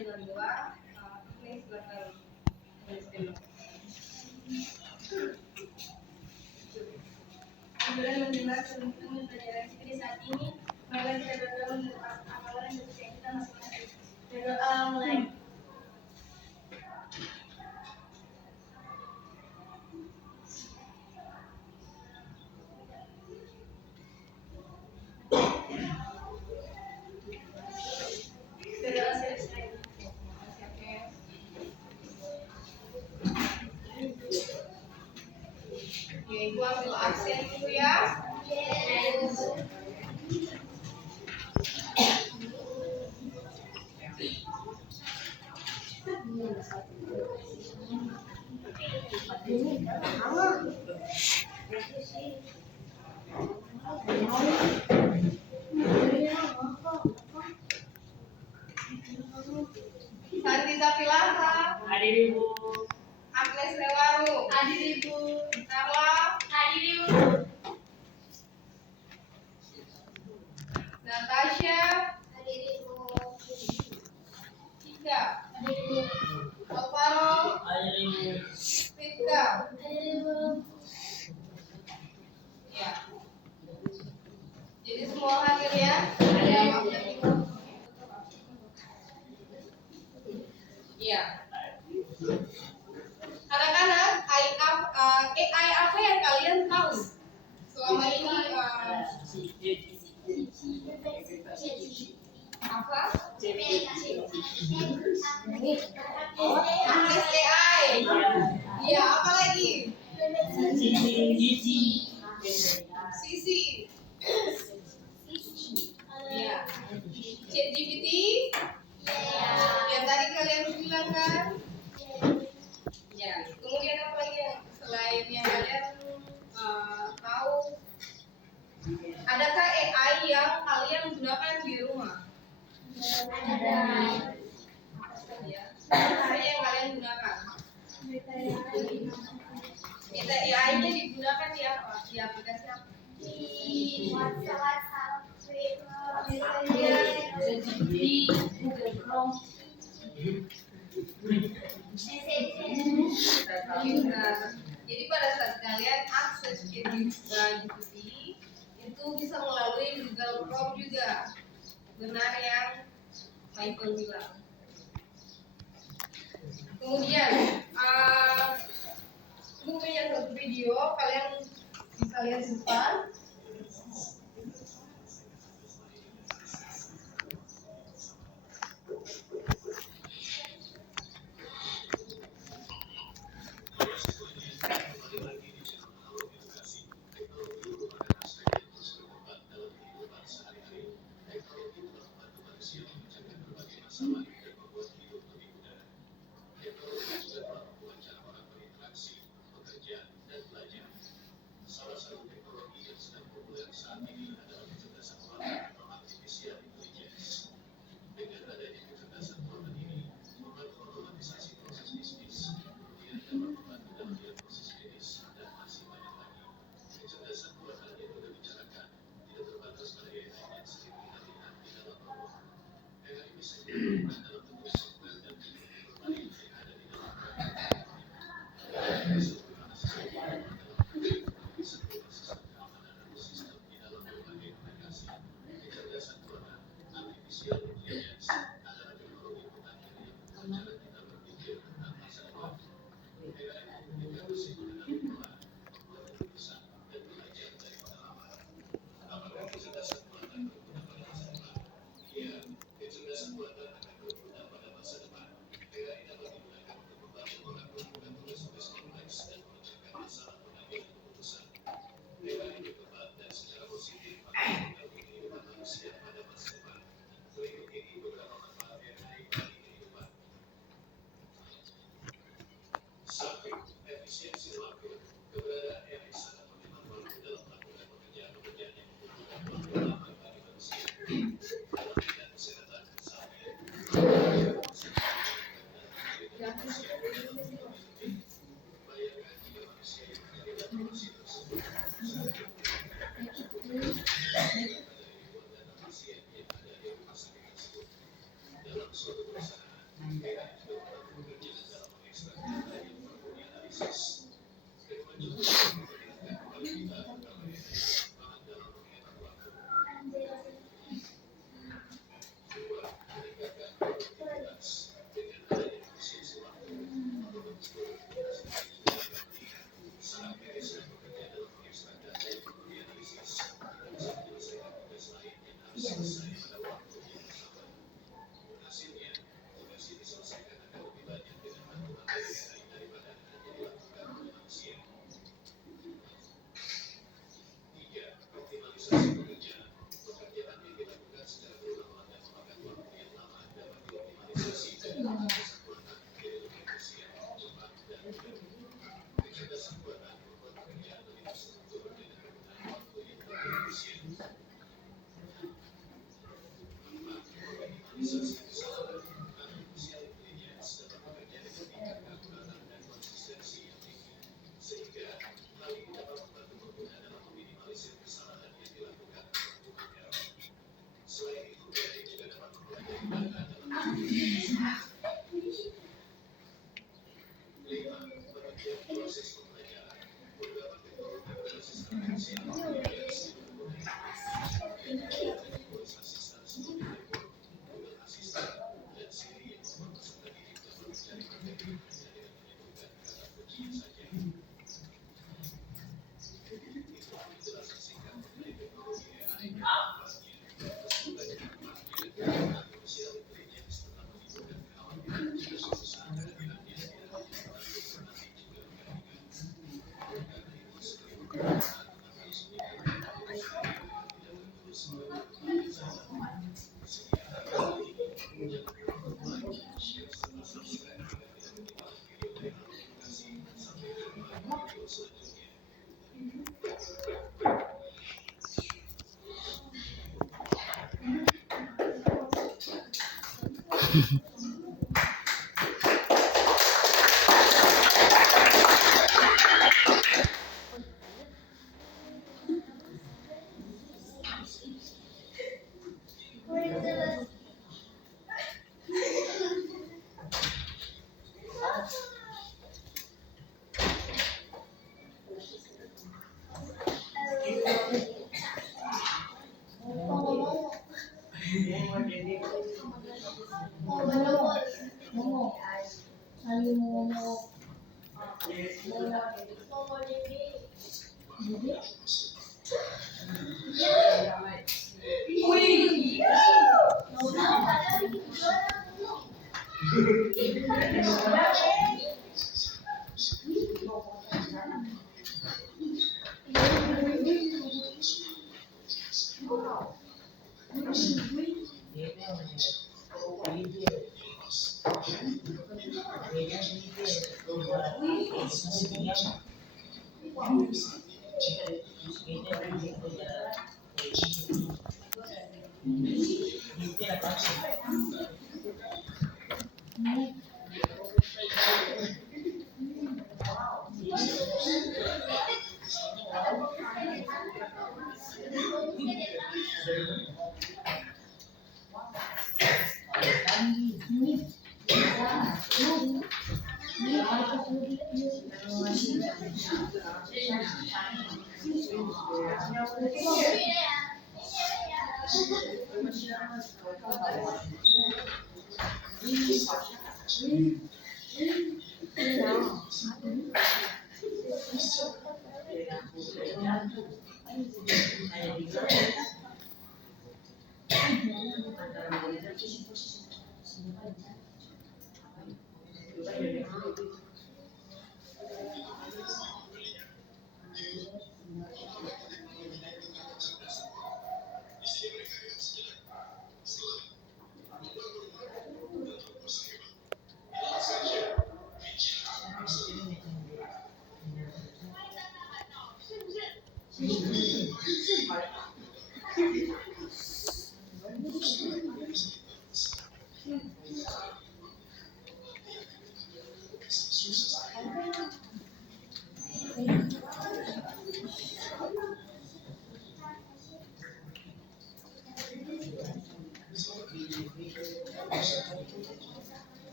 dengan 2. Ini silakan tulis dulu. Sudah mendengar tentang pelajaran kita saat ini, maka kita berdoa untuk amalan dan dosa kita masing-masing. Berdoa mulai. Berdoa selesai. Oke, Ibu ambil absen dulu ya. Santi Safilaha. Hadir Ibu. Agnes Rewaru. Hadir Ibu. Carla. Hadir Ibu. Natasha. Hadir Ibu. Tika. Hadir Ibu. Alvaro. Hadir Ibu. Tika. Hadir Ibu. Ya. Jadi semua hadir ya. Ada yang absen Ibu. Iya. Anak-anak, AI apa yang kalian tahu selama ini? Apa? Tulis AI. Iya, apa lagi? Sisi. Iya. ChatGPT. Yang tadi kalian bilang kan? Ya. Kemudian apa lagi yang selain yang kalian tahu? Adakah AI yang kalian gunakan di rumah? Ada. Ya. Apa yang kalian gunakan? Kita AI-nya digunakan di apa? Di aplikasi apa? Di WhatsApp, Di Google Chrome. Jadi pada saat kalian akses GPT itu bisa melalui Google Chrome juga. Benar yang Michael bilang. Kemudian Ibu punya satu video, kalian bisa lihat sebentar.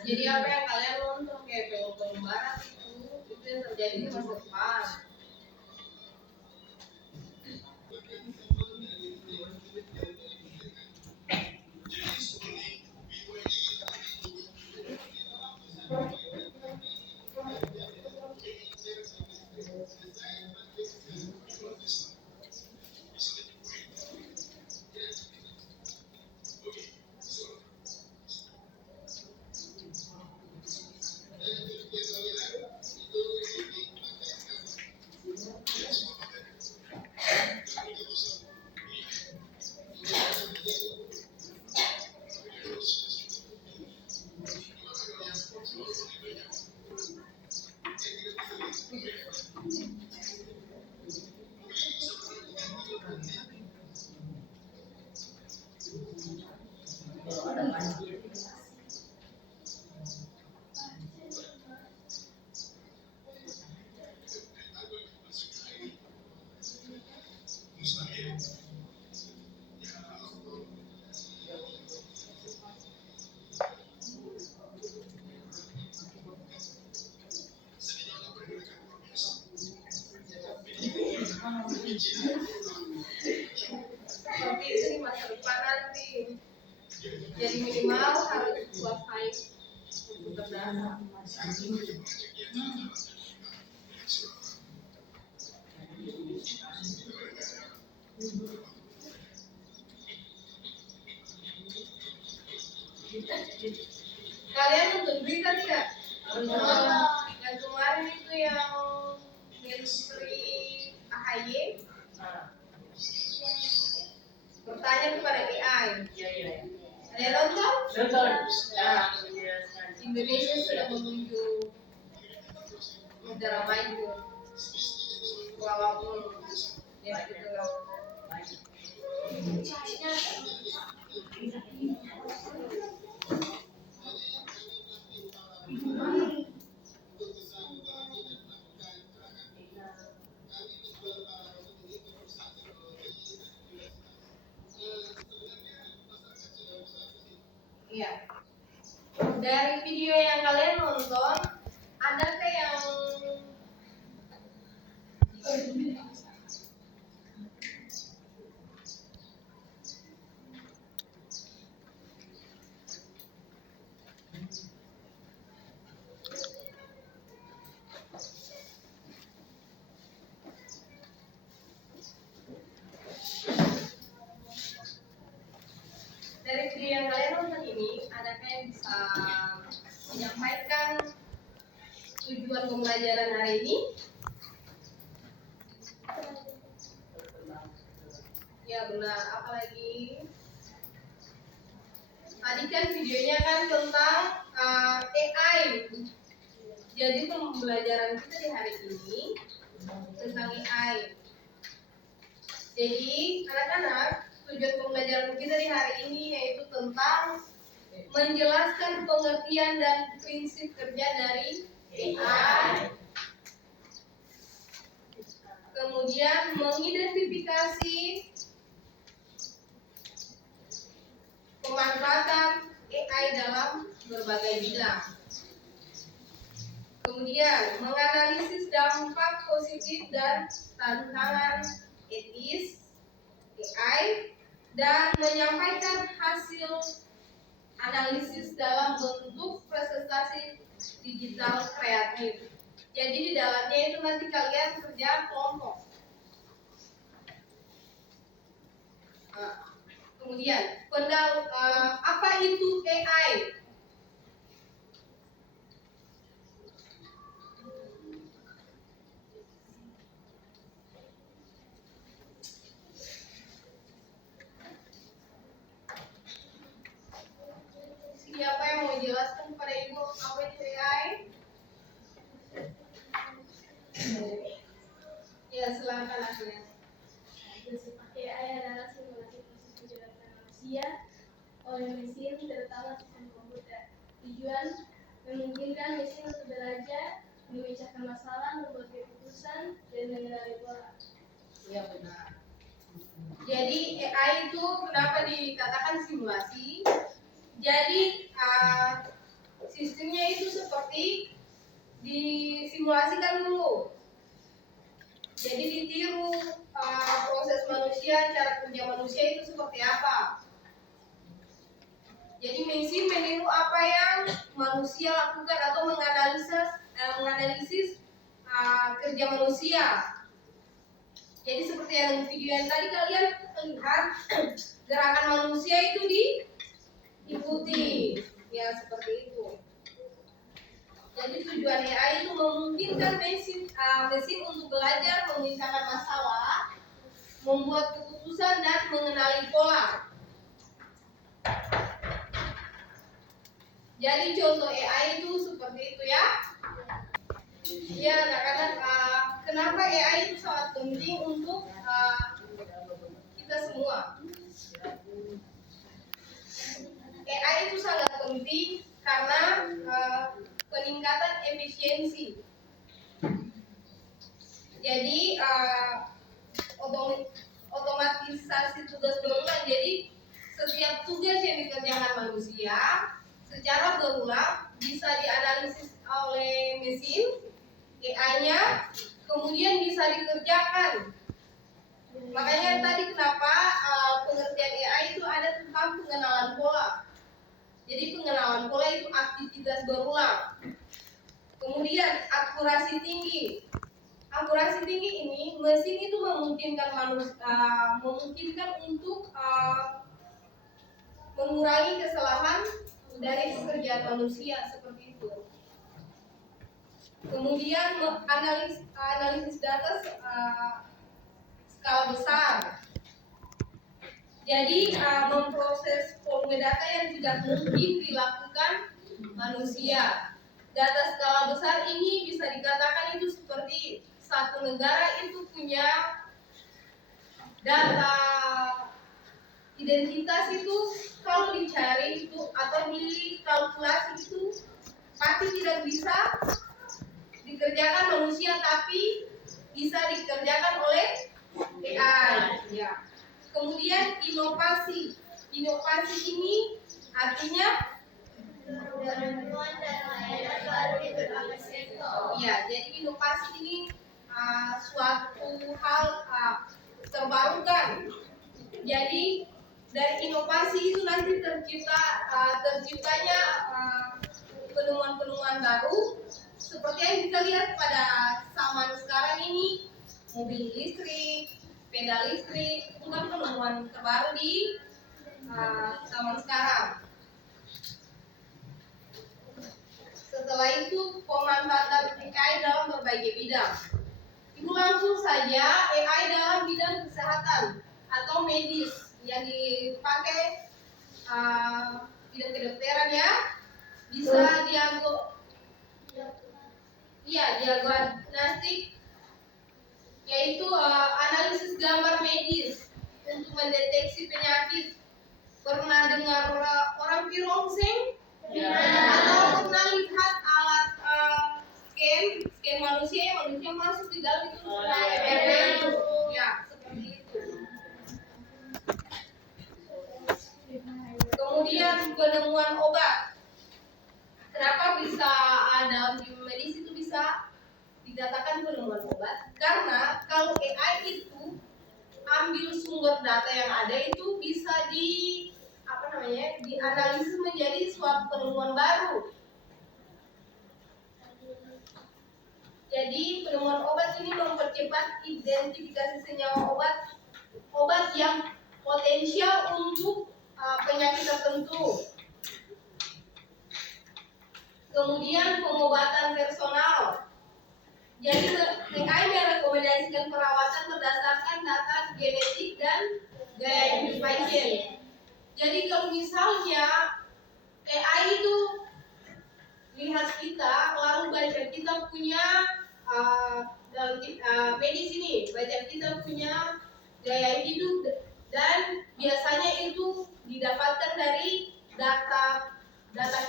Jadi apa yang kalian nonton kayak film-film barat itu yang terjadi di masa depan. Seperti itu di masa depan nanti. Jadi minimal harus kuasai komputer dasar. Kalian nonton berita tidak? Yang kemarin itu yang Menteri AHY bertanya kepada AI. Kalian nonton? Nah, Indonesia sudah menuju negara maju. Walaupun ya gitu. Iya. Dari video yang kalian nonton, adakah yang dari video yang kalian nonton ini, adakah yang bisa menyampaikan tujuan pembelajaran hari ini? Ya benar, apalagi tadi kan videonya kan tentang AI. Jadi pembelajaran kita di hari ini tentang AI. Jadi anak-anak, tujuan pembelajaran kita di hari ini yaitu tentang menjelaskan pengertian dan prinsip kerja dari AI. Kemudian mengidentifikasi pemanfaatan AI dalam berbagai bidang. Kemudian menganalisis dampak positif dan tantangan etis AI dan menyampaikan hasil analisis dalam bentuk presentasi digital kreatif. Jadi di dalamnya itu nanti kalian kerja kelompok. Kemudian apa itu AI? Ya, silakan Agnes. AI adalah simulasi proses penjelasan manusia oleh mesin, terutama sistem komputer. Tujuan memungkinkan mesin untuk belajar, memecahkan masalah, membuat keputusan, dan mengenali pola. Ya, benar. Jadi AI itu kenapa dikatakan simulasi? Jadi sistemnya itu seperti disimulasikan dulu. Jadi ditiru proses manusia, cara kerja manusia itu seperti apa. Jadi mesin meniru apa yang manusia lakukan atau menganalisis kerja manusia. Jadi seperti yang video yang tadi kalian lihat, gerakan manusia itu diikuti, ya seperti itu. Jadi tujuan AI itu memungkinkan mesin untuk belajar, memecahkan masalah, membuat keputusan dan mengenali pola. Jadi contoh AI itu seperti itu ya. Ya, anak-anak, kenapa AI itu sangat penting untuk kita semua? AI itu sangat penting karena peningkatan efisiensi. Jadi otomatisasi tugas berulang. Jadi setiap tugas yang dikerjakan manusia secara berulang bisa dianalisis oleh mesin AI-nya, kemudian bisa dikerjakan. Makanya tadi kenapa pengertian AI itu ada tentang pengenalan pola. Jadi pengenalan pola itu aktivitas berulang. Kemudian akurasi tinggi. Akurasi tinggi ini mesin itu memungkinkan untuk mengurangi kesalahan dari pekerjaan manusia seperti itu. Kemudian analisis data skala besar. Jadi memproses volume data yang tidak mungkin dilakukan manusia. Data skala besar ini bisa dikatakan itu seperti satu negara itu punya data identitas itu kalau dicari itu atau dikalkulasi itu pasti tidak bisa dikerjakan manusia, tapi bisa dikerjakan oleh AI. Ya. Kemudian inovasi. Inovasi ini artinya Bantuan dan layanan baru di berbagai sektor. ya, jadi inovasi ini suatu hal terbarukan. Jadi dari inovasi itu nanti terciptanya penemuan-penemuan baru seperti yang kita lihat pada zaman sekarang ini, mobil listrik, sepeda listrik, itu kan penemuan terbaru di zaman sekarang. Setelah itu pemanfaatan AI dalam berbagai bidang. Itu langsung saja AI dalam bidang kesehatan atau medis yang dipakai bidang kedokteran ya, bisa diagnostik, yaitu analisis gambar medis untuk mendeteksi penyakit. Pernah dengar orang pirongseng? Atau pernah lihat alat scan manusia yang manusia masuk di dalam itu ya seperti itu. Kemudian penemuan obat. Kenapa bisa dalam medis itu bisa dikatakan penemuan obat? Karena kalau AI itu ambil sumber data yang ada itu bisa dianalisis menjadi suatu penemuan baru. Jadi penemuan obat ini mempercepat identifikasi senyawa obat yang potensial untuk penyakit tertentu. Kemudian pengobatan personal. Jadi AI merekomendasikan perawatan berdasarkan data genetik dan gaya hidup pasien. Jadi kalau misalnya AI itu lihat kita, lalu baca kita punya di sini banyak kita punya gaya hidup dan biasanya itu didapatkan dari data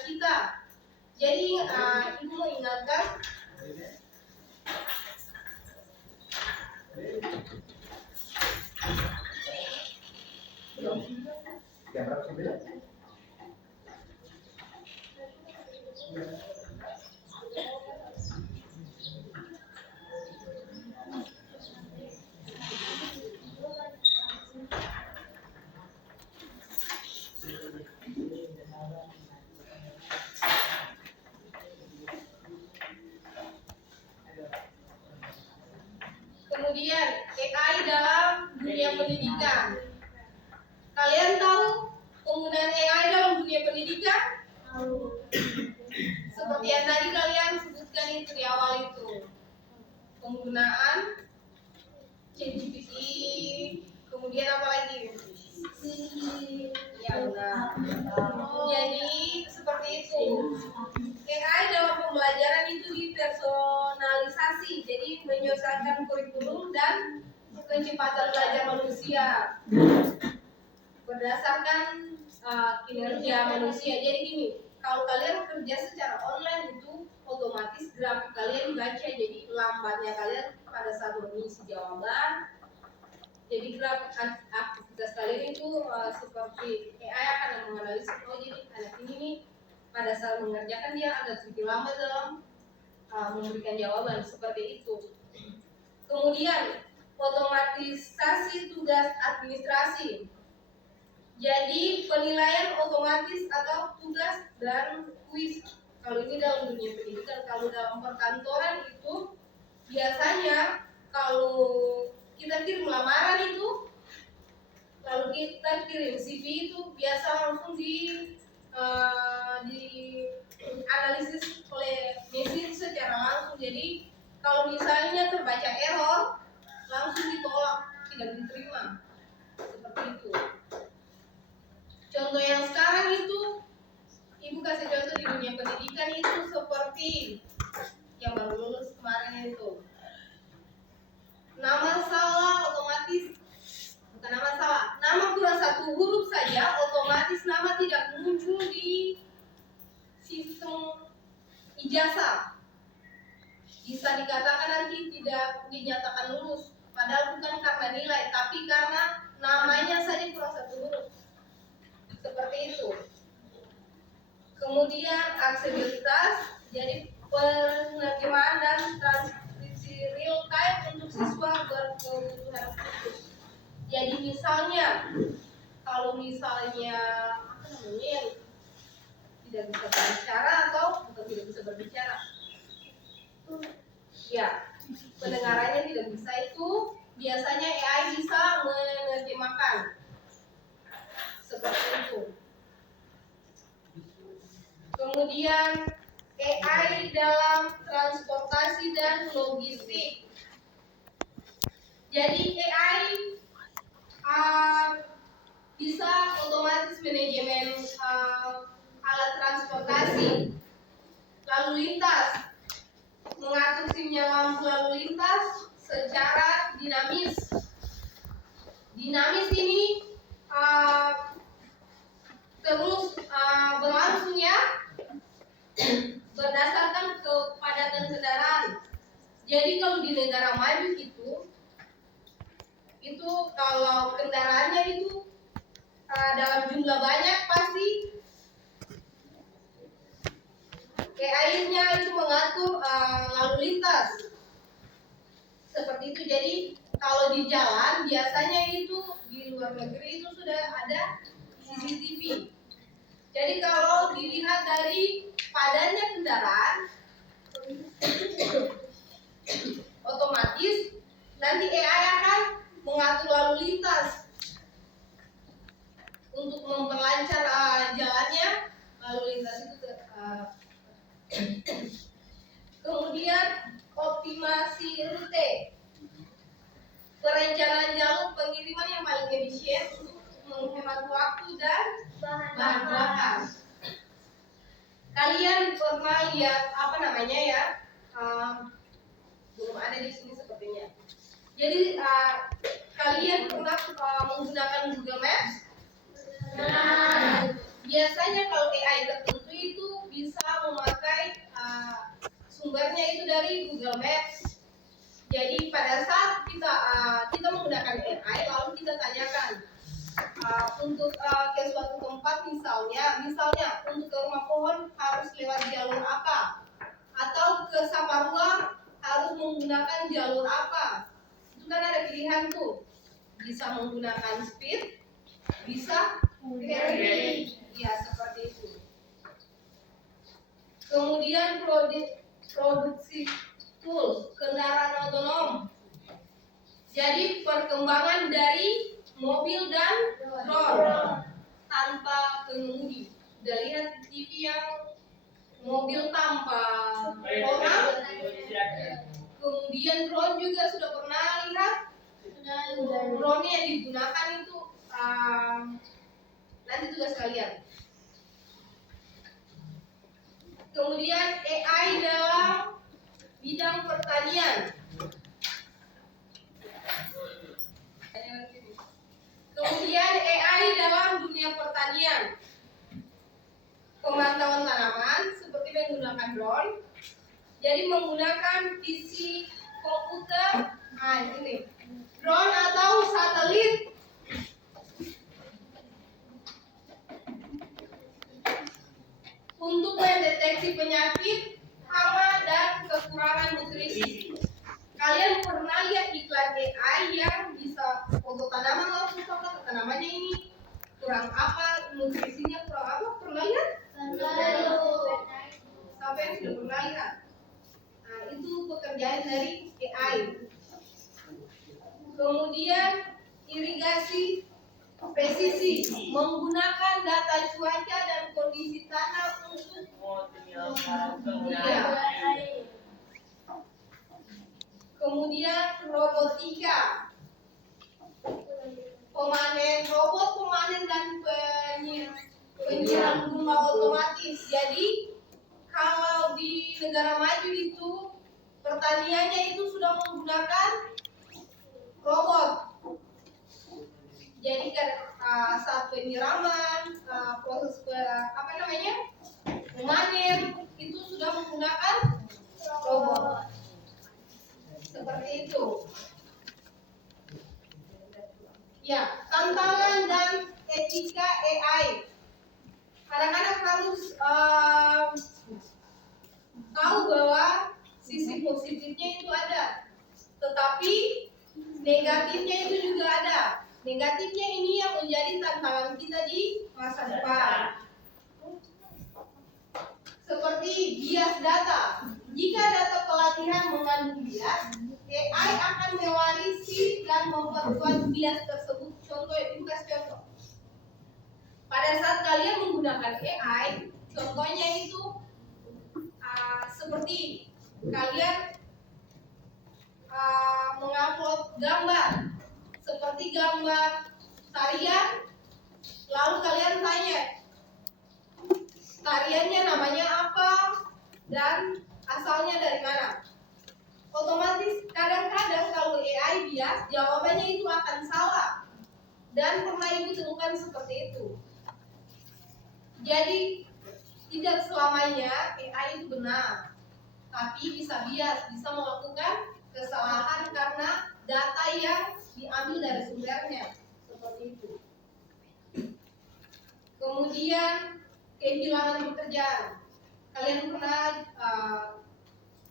kita. Jadi ibu mau ingatkan kemudian AI dalam dunia pendidikan. Kalian tahu penggunaan AI dalam dunia pendidikan? Seperti yang tadi kalian sebutkan itu di awal itu. Penggunaan ChatGPT, kemudian apa lagi? Ya benar. Jadi seperti itu. AI dalam pembelajaran itu dipersonalisasi, jadi menyesuaikan kurikulum dan kecepatan belajar manusia berdasarkan kinerja manusia. Jadi gini, kalau kalian kerja secara online itu otomatis grafik kalian dibaca, jadi lambatnya kalian pada saat mengisi jawaban. Jadi grafik aktivitas kalian itu seperti AI akan menganalisis, oh jadi anak ini nih pada saat mengerjakan dia agak sedikit lambat dalam memberikan jawaban, seperti itu. Kemudian otomatisasi tugas administrasi. Jadi penilaian otomatis atau tugas dan kuis. Kalau ini dalam dunia pendidikan, kalau dalam perkantoran itu biasanya kalau kita kirim lamaran itu, lalu kita kirim CV itu biasa langsung analisis oleh mesin secara langsung. Jadi kalau misalnya terbaca error, langsung ditolak, tidak diterima, seperti itu. Contoh yang sekarang itu, ibu kasih contoh di dunia pendidikan itu seperti yang baru lulus kemarin itu, nama salah otomatis, bukan nama salah, nama kurang satu huruf saja otomatis nama tidak muncul di sistem ijazah. Bisa dikatakan nanti tidak dinyatakan lulus, padahal bukan karena nilai, tapi karena namanya saja kurang satu huruf. Seperti itu. Kemudian aksesibilitas, jadi penerjemahan dan transkripsi real time untuk siswa berkebutuhan khusus. Jadi misalnya, kalau misalnya apa namanya yang tidak bisa berbicara atau bukan tidak bisa berbicara, ya pendengarannya tidak bisa, itu biasanya AI bisa menerjemahkan, seperti itu. Kemudian AI dalam transportasi dan logistik. Jadi AI bisa otomatis manajemen alat transportasi, lalu lintas, mengatur sinyal lampu lalu lintas secara dinamis. Dinamis ini terus berlangsung ya, berdasarkan kepadatan kendaraan. Jadi kalau di negara maju itu kalau kendaraannya itu dalam jumlah banyak, pasti AI-nya itu mengatur lalu lintas, seperti itu. Jadi kalau di jalan biasanya itu di luar negeri itu sudah ada CCTV. Jadi kalau dilihat dari padannya kendaraan, otomatis nanti AI akan mengatur lalu lintas untuk memperlancar jalannya lalu lintas itu. Kemudian optimasi rute, perencanaan jalur pengiriman yang paling efisien untuk menghemat waktu dan bahan bakar. Kalian pernah lihat apa namanya ya? Belum ada di sini sepertinya. Jadi kalian pernah menggunakan Google Maps? Biasanya kalau AI tertentu itu bisa memakai sumbernya itu dari Google Maps. Jadi pada saat kita menggunakan AI, lalu kita tanyakan untuk ke suatu tempat misalnya untuk ke rumah pohon harus lewat jalur apa, atau ke Saparua harus menggunakan jalur apa. Itu kan ada pilihan tuh, bisa menggunakan speed, bisa carry, ya seperti itu. Kemudian produksi tools, kendaraan otonom. Jadi perkembangan dari mobil dan drone tanpa pengemudi. Udah lihat di TV yang mobil tanpa orang? Kemudian drone juga sudah pernah lihat? Drone yang digunakan itu nanti tugas kalian. Kemudian AI dalam bidang pertanian. Kemudian AI dalam dunia pertanian. Pemantauan tanaman seperti menggunakan drone. Jadi menggunakan PC komputer, ini drone atau satelit. Untuk mendeteksi penyakit, hama dan kekurangan nutrisi. Kalian pernah lihat iklan AI yang bisa foto tanaman langsung tahu tanamannya ini kurang apa, nutrisinya kurang apa? Pernah lihat? Sampai yang sudah pernah lihat. Nah, itu pekerjaan dari AI. Kemudian irigasi presisi, menggunakan data cuaca dan kondisi tanah untuk Kemudian robotika, robot pemanen dan penyiram bunga otomatis. Jadi kalau di negara maju itu pertaniannya itu sudah menggunakan robot. Jadi saat penyiraman, proses memanen itu sudah menggunakan robot. Seperti itu. Ya, tantangan dan etika AI. Anak-anak harus tahu bahwa sisi positifnya itu ada, tetapi negatifnya itu juga ada. Negatifnya ini yang menjadi tantangan kita di masa depan. Seperti bias data. Jika data pelatihan mengandung bias, AI akan mewarisi dan memperkuat bias tersebut. Contoh. Pada saat kalian menggunakan AI, contohnya itu seperti kalian mengupload gambar, seperti gambar tarian, lalu kalian tanya tariannya namanya apa dan asalnya dari mana. Otomatis kadang-kadang kalau AI bias, jawabannya itu akan salah. Dan pernah ibu temukan seperti itu. Jadi tidak selamanya AI itu benar, tapi bisa bias, bisa melakukan kesalahan karena data yang diambil dari sumbernya. Seperti itu. Kemudian kehilangan pekerjaan. Kalian pernah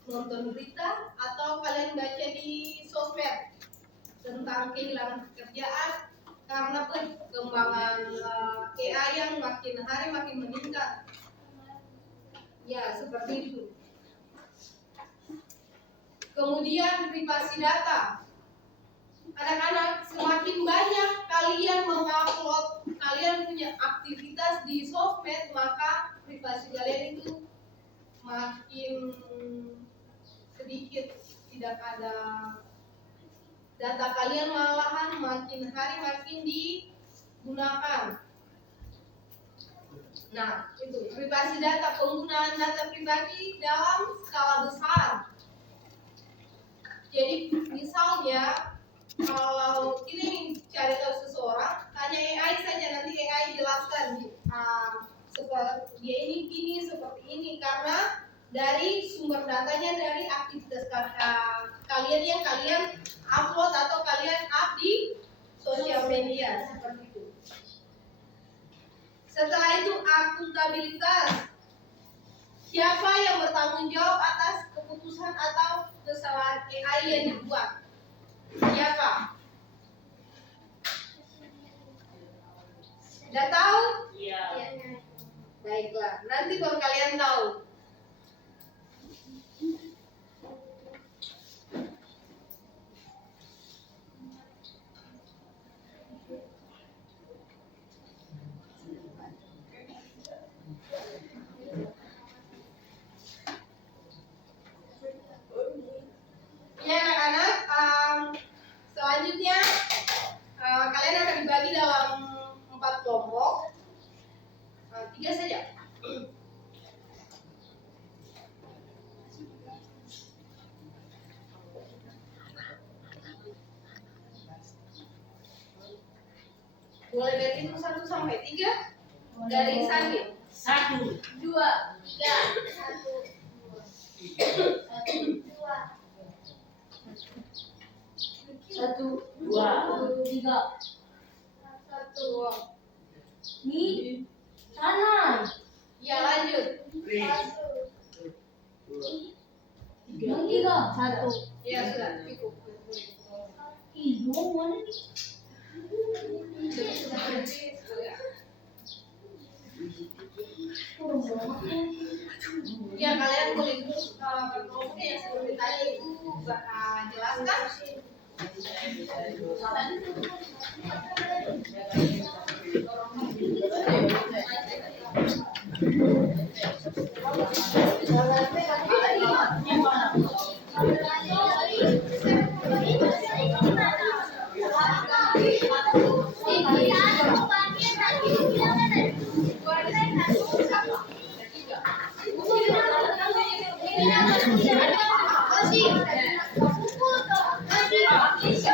nonton berita atau kalian baca di sosmed tentang kehilangan pekerjaan karena perkembangan AI yang makin hari makin meningkat. Ya, seperti itu. Kemudian privasi data. Anak-anak, semakin banyak kalian mengupload, kalian punya aktivitas di sosmed, maka privasi kalian itu makin sedikit, tidak ada data kalian, malahan makin hari makin digunakan. Nah, itu privasi data, penggunaan data pribadi dalam skala besar. Jadi misalnya Kalau ini cari tahu seseorang, tanya AI saja, nanti AI jelaskan seperti dia ini gini, seperti ini, karena dari sumber datanya dari aktivitas kalian yang kalian upload atau kalian up di sosial media seperti itu. Setelah itu akuntabilitas. Siapa yang bertanggung jawab atas keputusan atau kesalahan AI yang dibuat? Siapa? Sudah tahu? Iya. Baiklah, nanti baru kalian tahu. Ya anak-anak, selanjutnya kalian akan dibagi dalam 4 kelompok. 3 saja. Boleh berhitung 1 sampai 3 dari Sandi. 1, 2, 3, 1, 2, 2, 3, 1, ini kanan. Ya lanjut. 3, 1. Ya sudah cukup. Dua mana nih? Ya kalian boleh kelompoknya yang seperti tadi itu jelaskan. Sama itu. Bisa?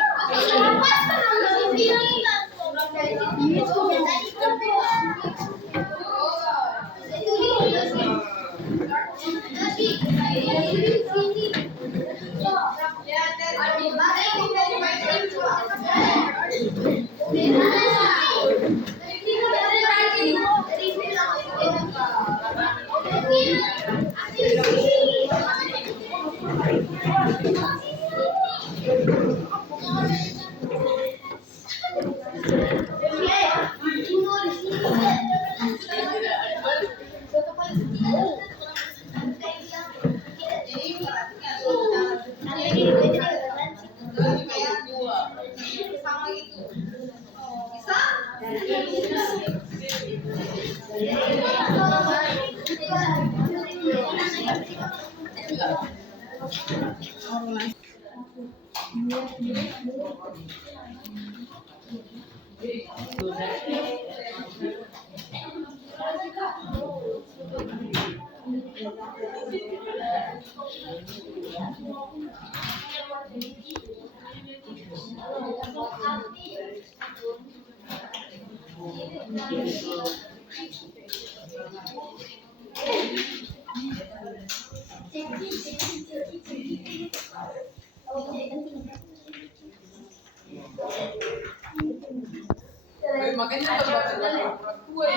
Makanya kalau baca gue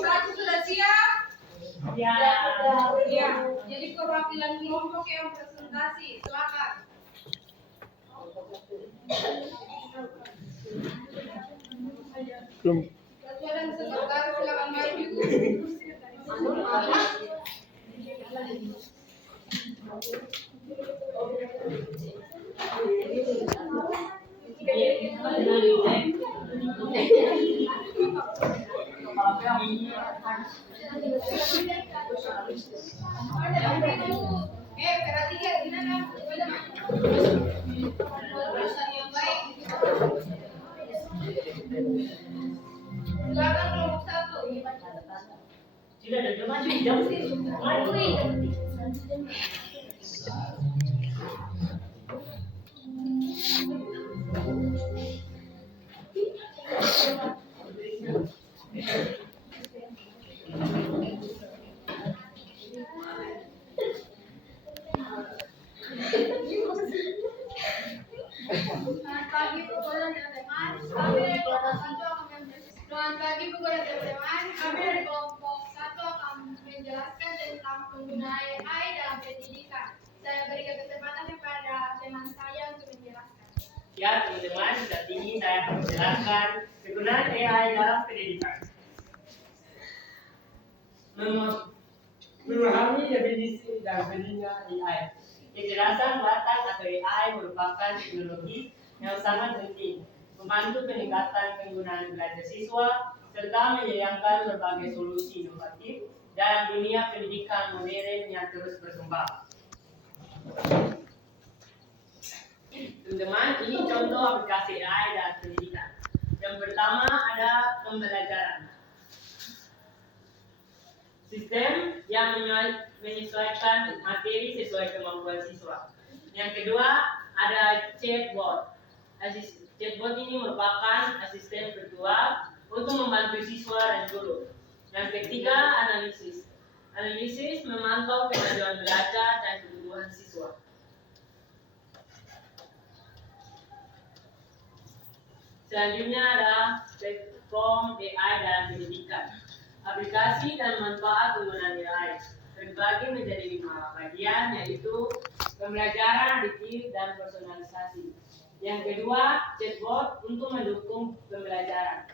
Satu sudah siap? Ya. Ya. Jadi perwakilan kelompok yang presentasi, silakan. Ketua dan sekretaris silakan maju. Perhatikan gimana? Pesan yang baik. Silakan kelompok 1. Sudah ada maju jauh sih. Maju. Selamat pagi Bu Guru dan teman-teman. Kami dari kelompok 1 akan Selamat pagi Bu Guru dan teman-teman. Kami dari kelompok 1 akan menjelaskan tentang penggunaan AI dalam pendidikan. Saya berikan kesempatan kepada teman saya untuk menjelaskan. Ya teman-teman, saat ini saya akan menjelaskan penggunaan AI dalam pendidikan. Memahami definisi dan pentingnya AI. Kejelasan buatan atau AI merupakan teknologi yang sangat penting, membantu peningkatan penggunaan belajar siswa, serta menyediakan berbagai solusi inovatif dalam dunia pendidikan modern yang terus berkembang. Teman-teman, ini contoh aplikasi AI dalam pendidikan. Yang pertama ada pembelajaran. Sistem yang menyesuaikan materi sesuai kemampuan siswa. Yang kedua ada chatbot. Chatbot ini merupakan asisten virtual untuk membantu siswa dan guru. Yang ketiga analisis. Analisis memantau kemajuan belajar dan kebutuhan siswa. Selanjutnya ada platform AI dalam pendidikan. Aplikasi dan manfaat penggunaan AI terbagi menjadi 5 bagian, yaitu pembelajaran adiktif dan personalisasi. Yang kedua, chatbot untuk mendukung pembelajaran,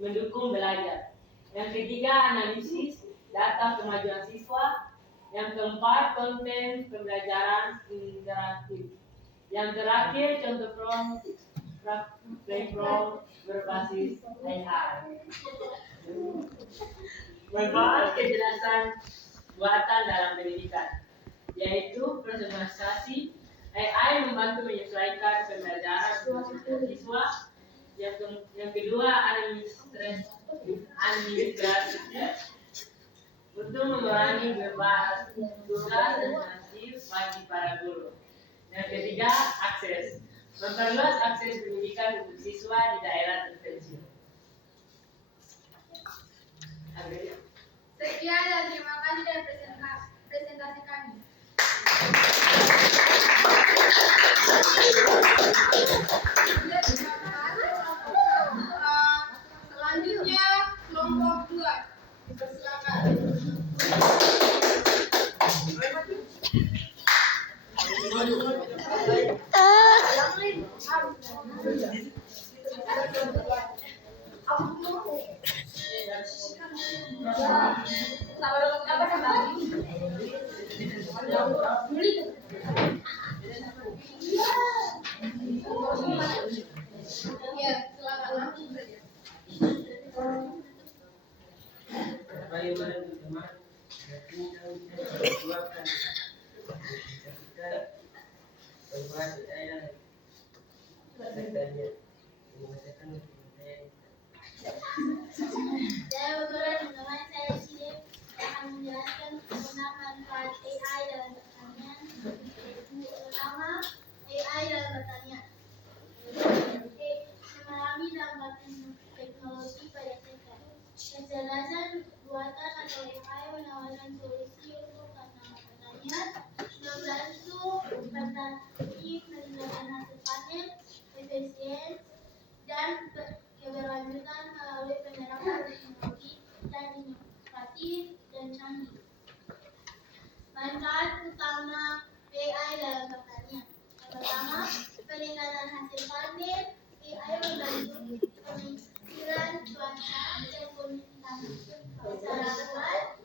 mendukung belajar. Yang ketiga, analisis data kemajuan siswa. Yang keempat, konten pembelajaran interaktif. Yang terakhir, contoh platform berbasis AI. Manfaat kejelasan buatan dalam pendidikan, yaitu personalisasi. AI membantu menyesuaikan pembelajaran siswa. Yang kedua, administrasi untuk mengurangi beban tugas administratif bagi para guru. Yang ketiga, akses, memperluas akses pendidikan untuk siswa di daerah terpencil. Sekian dan terima kasih dari presentasi kami. Selanjutnya kelompok 2. Dipersilakan. Ya, silakan langsung saja. Bagaimana teman-teman? Saya beberapa teman-teman, saya di sini akan menjelaskan tentang manfaat AI dalam pertanian. Pertama, AI dalam pertanian. Memahami dampak teknologi pada sektor. Kejelasan buatan atau AI menawarkan solusi untuk tantangan pertanian, membantu petani meningkatkan hasil panen, efisien, dan keberlanjutan melalui penerapan teknologi dan inovatif dan canggih. Manfaat utama AI dalam pertanian. Yang pertama, peningkatan hasil panen. AI membantu pemikiran cuaca dan kondisi tanah secara akurat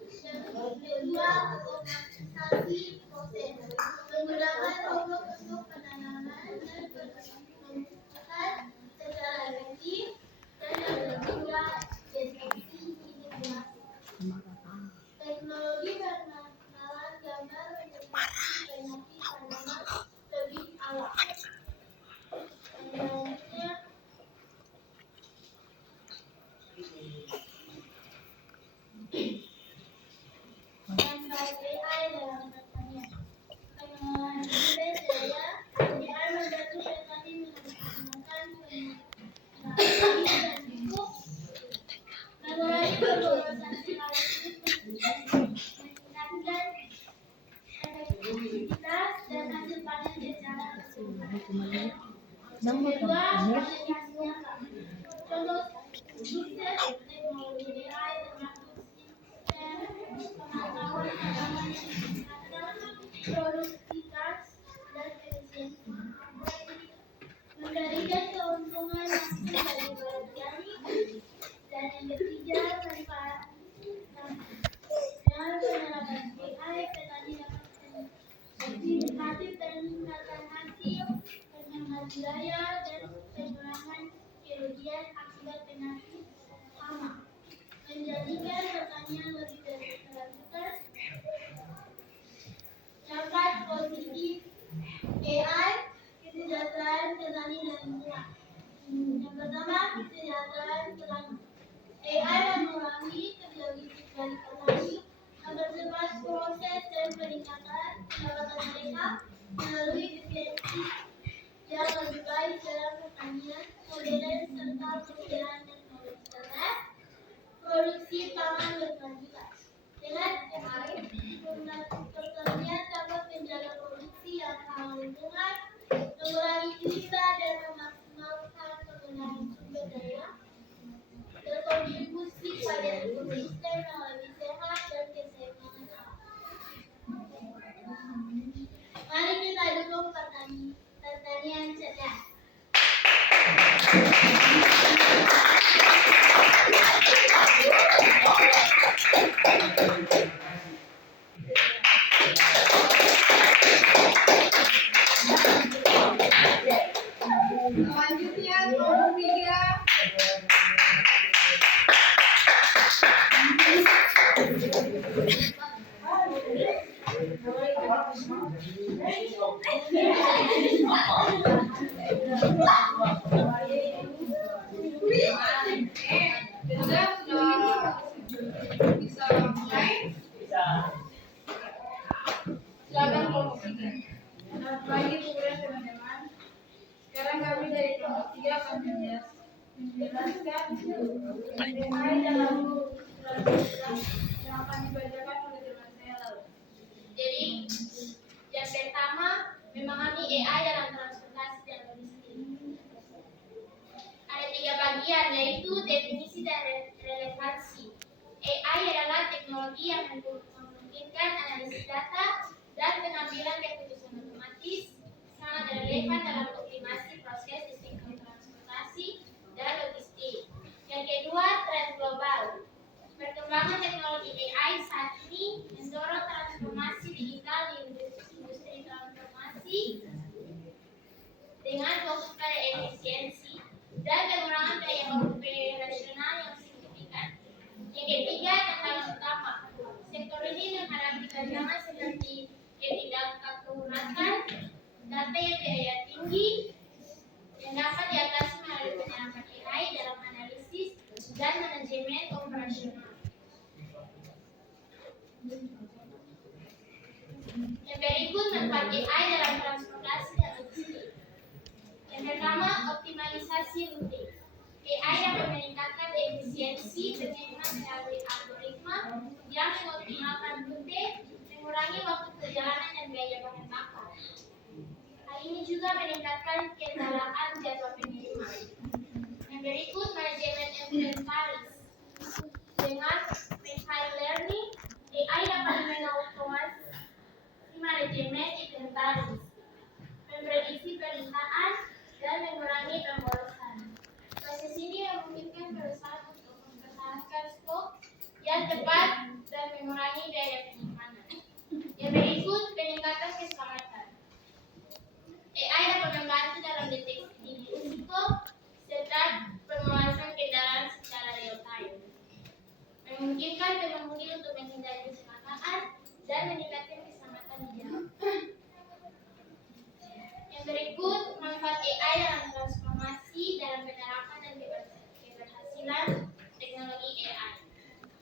banyak hasilnya apa? Contoh sukses teknologi AI termasuk sistem pemantauan tanaman yang meningkatkan produktivitas dan efisiensi. Memberikan keuntungan langsung bagi petani. Dan yang ketiga, manfaat dengan penerapan AI, petani dapat optimisasi peningkatan hasil, pengembangan biaya, dan pengurangan kerugian akibat penyakit hama, menjadikan pertanian lebih berkelanjutan. Dampak positif AI, kesejahteraan petani dan lingkungan. Yang pertama, kesejahteraan petani. AI mengurangi kegiatan dari petani, mempercepat proses dan peningkatan pendapatan mereka melalui efisiensi yang lebih baik dalam pertanian modern serta penggunaan teknologi cerdas, produksi pangan berkelanjutan. Dengan AI, pertanian dapat menjaga produksi yang ramah lingkungan, mengurangi limbah dan memaksimalkan penggunaan sumber daya, berkontribusi pada ekosistem yang lebih sehat dan keseimbangan alam. Mari kita dukung pertanian cerdas. Selanjutnya kelompok 3. Bisa mulai? Bisa. Silakan kelompok 3. Selamat pagi teman-teman. Sekarang kami dari kelompok 3 akan menjelaskan AI dalam yang akan dibacakan oleh teman saya lalu. Jadi, yang pertama, memahami AI dalam transportasi dan logistik. Ada 3 bagian, yaitu definisi dan relevansi. AI adalah teknologi yang memungkinkan analisis data dan pengambilan keputusan otomatis, sangat relevan dalam optimasi proses di sektor transportasi dan logistik. Yang kedua, tren global. Perkembangan teknologi AI saat ini mendorong transformasi digital di industri transformasi dengan fokus pada efisiensi dan pengurangan biaya operasional yang signifikan. Yang ketiga, tantangan utama. Sektor ini menghadapi tantangan seperti ketidakakuratan, data yang biaya tinggi, yang dapat diatasi melalui penerapan AI dalam analisis dan manajemen operasional. Yang berikut manfaat AI dalam transportasi dan logistik. Yang pertama, optimalisasi rute. AI dapat meningkatkan efisiensi penerimaan melalui algoritma yang mengoptimalkan rute, mengurangi waktu perjalanan dan biaya bahan bakar. Hal ini juga meningkatkan kendaraan jadwal pengiriman. Yang berikut, manajemen inventaris. Dengan machine learning, AI dapat mengautomasi manajemen inventaris, memprediksi permintaan, dan mengurangi pemborosan. Proses ini memungkinkan perusahaan untuk mempertahankan stok yang tepat dan mengurangi biaya penyimpanan. Yang berikut, peningkatan keselamatan. AI dapat membantu dalam deteksi risiko serta pengawasan kendaraan secara real time, memungkinkan pengemudi untuk menghindari kecelakaan dan meningkatkan keselamatan di jalan. Yang berikut, manfaat AI dalam transformasi dalam penerapan dan keberhasilan teknologi AI.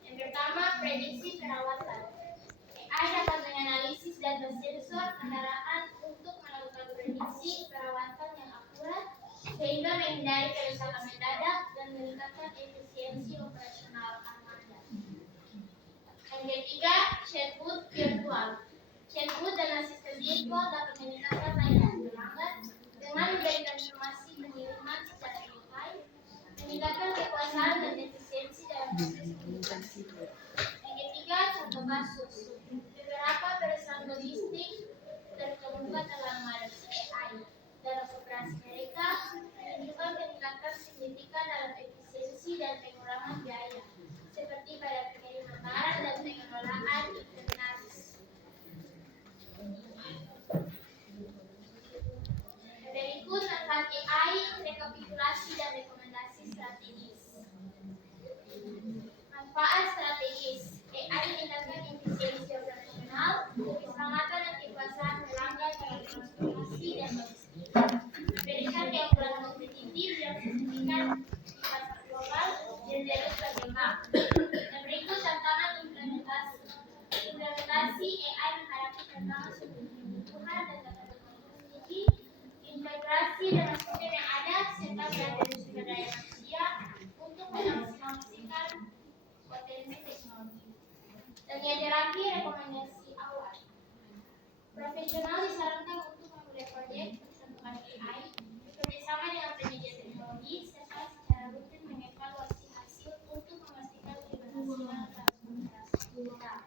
Yang pertama, prediksi perawatan. AI dapat menganalisis data sensor kendaraan untuk melakukan prediksi perawatan yang akurat sehingga menghindari kerusakan mendadak dan meningkatkan efisiensi operasional armada. Yang ketiga, chatbot virtual. Chatbot dan asisten virtual dapat meningkatkan layanan pelanggan dengan memberikan informasi pengiriman kasus. Beberapa perusahaan logistik terkemuka telah mengadopsi AI. Dalam operasi mereka menunjukkan peningkatan signifikan dalam efisiensi dan pengurangan biaya, seperti pada pengiriman barang dan pengelolaan inventaris. Berikut manfaat AI, rekapitulasi dan rekomendasi strategis. Manfaat strategis: AI meningkatkan efisiensi operasional, keselamatan dan kekuasaan pelanggan dalam transportasi dan logistik, memberikan keunggulan kompetitif yang signifikan di pasar global dan terus berkembang. Dan berikut tantangan implementasi. Implementasi AI menghadapi tantangan seperti kebutuhan dan data teknologi tinggi, integrasi dengan sistem yang ada, serta strategi sumber daya manusia untuk memaksimalkan potensi teknologi. Dan yang terakhir, rekomendasi awal. Profesional disarankan untuk memulai proyek persentuhan AI bekerjasama dengan penyedia teknologi serta secara rutin mengevaluasi hasil untuk memastikan keberhasilan transformasi digital.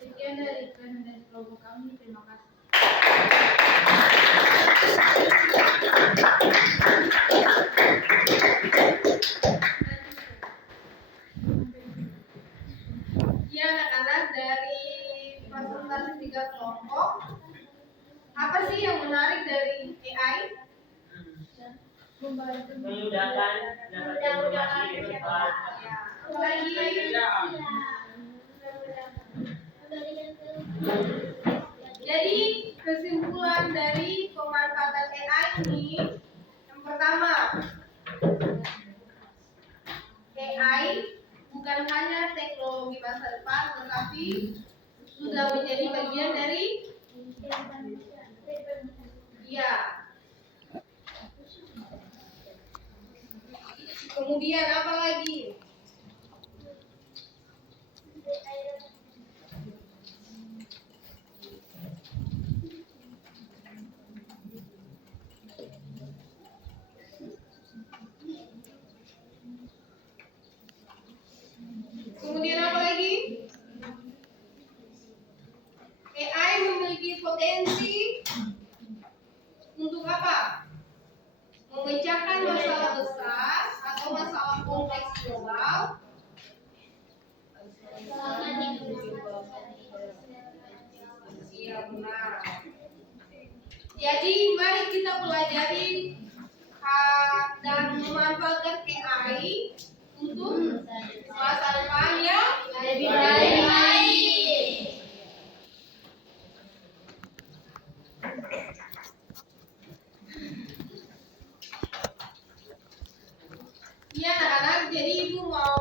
Sekian dari presentasi kelompok kami. Terima kasih. Ya anak-anak, dari presentasi 3 kelompok, apa sih yang menarik dari AI? Memudahkan dapat informasi di tempat. Ya, apalagi jadi kesimpulan dari pemanfaatan AI ini, yang pertama, AI bukan hanya teknologi masa depan, tetapi sudah menjadi bagian dari Kemudian apa lagi? Kemudian apa lagi? AI memiliki potensi untuk apa? Memecahkan masalah besar atau masalah kompleks global. Iya, benar. Jadi mari kita pelajari dan memanfaatkan AI untuk masa depan yang lebih baik. Iya anak-anak, jadi ibu mau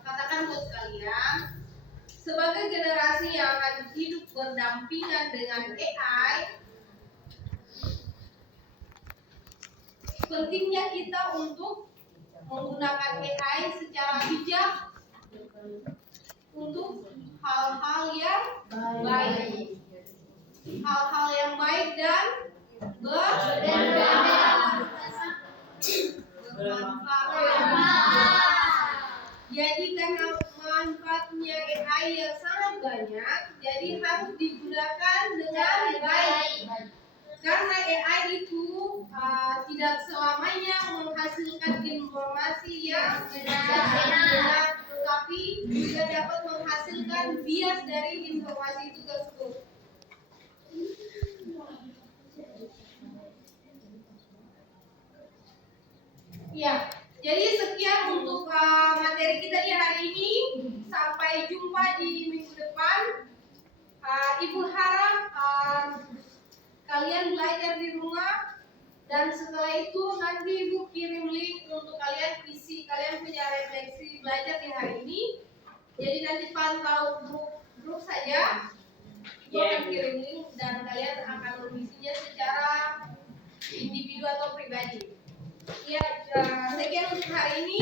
katakan buat kalian, sebagai generasi yang akan hidup berdampingan dengan AI, pentingnya kita untuk menggunakan AI secara bijak untuk hal-hal yang baik, hal-hal yang baik dan bermanfaat. Jadi karena manfaatnya AI yang sangat banyak, jadi harus digunakan dengan baik. Karena AI itu tidak selamanya menghasilkan informasi yang benar, tetapi juga dapat menghasilkan bias dari informasi itu tersebut. Ya, jadi sekian untuk materi kita di hari ini. Sampai jumpa di minggu depan. Ibu harap kalian belajar di rumah, dan setelah itu nanti ibu kirim link untuk kalian isi, kalian punya refleksi belajar di hari ini. Jadi nanti pantau grup saja. Ibu akan kirim link dan kalian akan mengisinya secara individu atau pribadi. Ya, sekian untuk hari ini.